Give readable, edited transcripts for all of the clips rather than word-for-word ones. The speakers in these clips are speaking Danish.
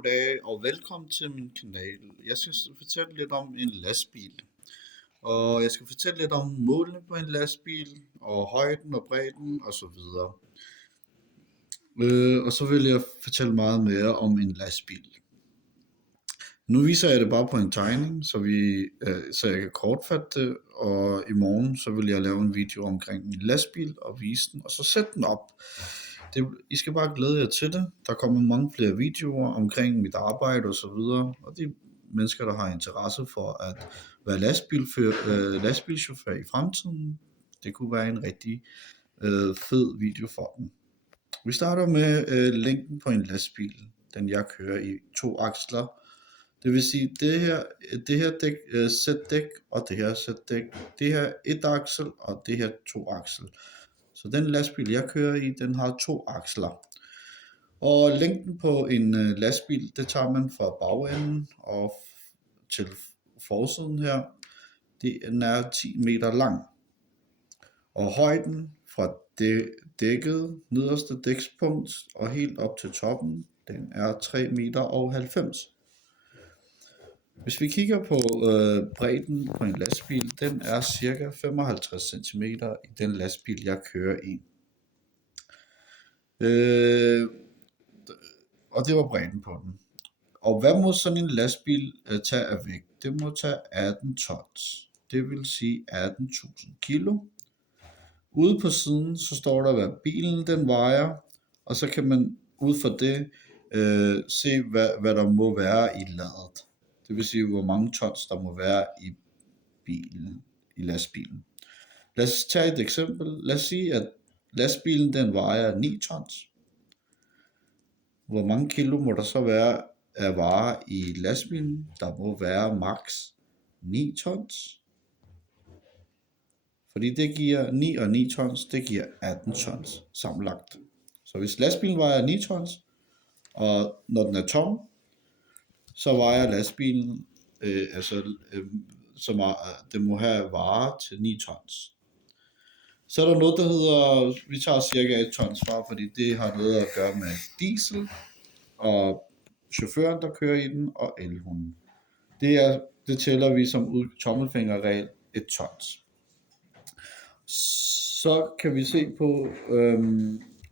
goddag og velkommen til min kanal. Jeg skal fortælle lidt om en lastbil. Og jeg skal fortælle lidt om målene på en lastbil, og højden og bredden osv. Og så vil jeg fortælle meget mere om en lastbil. Nu viser jeg det bare på en tegning, så jeg kan kortfatte det, og i morgen så vil jeg lave en video omkring en lastbil og vise den, og så sætte den op. I skal bare glæde jer til det. Der kommer mange flere videoer omkring mit arbejde og så videre, og de mennesker, der har interesse for at være lastbilchauffør i fremtiden, det kunne være en rigtig fed video for dem. Vi starter med længden på en lastbil, den jeg kører i 2 aksler. Det vil sige, det her dæk, sætdæk og det her sætdæk, det her 1 aksel og det her 2 aksel. Så den lastbil jeg kører i, den har 2 aksler. Og længden på en lastbil, det tager man fra bagenden og til forsiden her. Den er 10 meter lang. Og højden fra dækket, nederste dækspunkt og helt op til toppen, den er 3,90 meter. Hvis vi kigger på bredden på en lastbil, den er cirka 55 cm i den lastbil jeg kører i. Og det var bredden på den. Og hvad må sådan en lastbil tage af vægt? Det må tage 18 tons. Det vil sige 18.000 kilo. Ude på siden så står der, hvad bilen den vejer, og så kan man ud fra det se, hvad der må være i ladet. Det vil sige, hvor mange tons der må være i lastbilen. Lad os tage et eksempel. Lad os sige, at lastbilen den vejer 9 tons. Hvor mange kilo må der så være af varer i lastbilen? Der må være maks 9 tons. Fordi det giver 9 og 9 tons, det giver 18 tons sammenlagt. Så hvis lastbilen vejer 9 tons, og når den er tom, så vejer lastbilen, det må have varer til 9 tons. Så er der noget, der hedder, vi tager cirka 1 tons fra, fordi det har noget at gøre med diesel, og chaufføren, der kører i den, og elhunden. Det tæller vi som tommelfingerregel 1 tons. Så kan vi se på,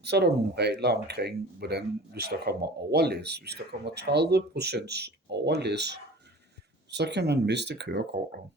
så er der nogle regler omkring, hvordan hvis der kommer overlæs. Hvis der kommer 30% overlæs, så kan man miste kørekortet.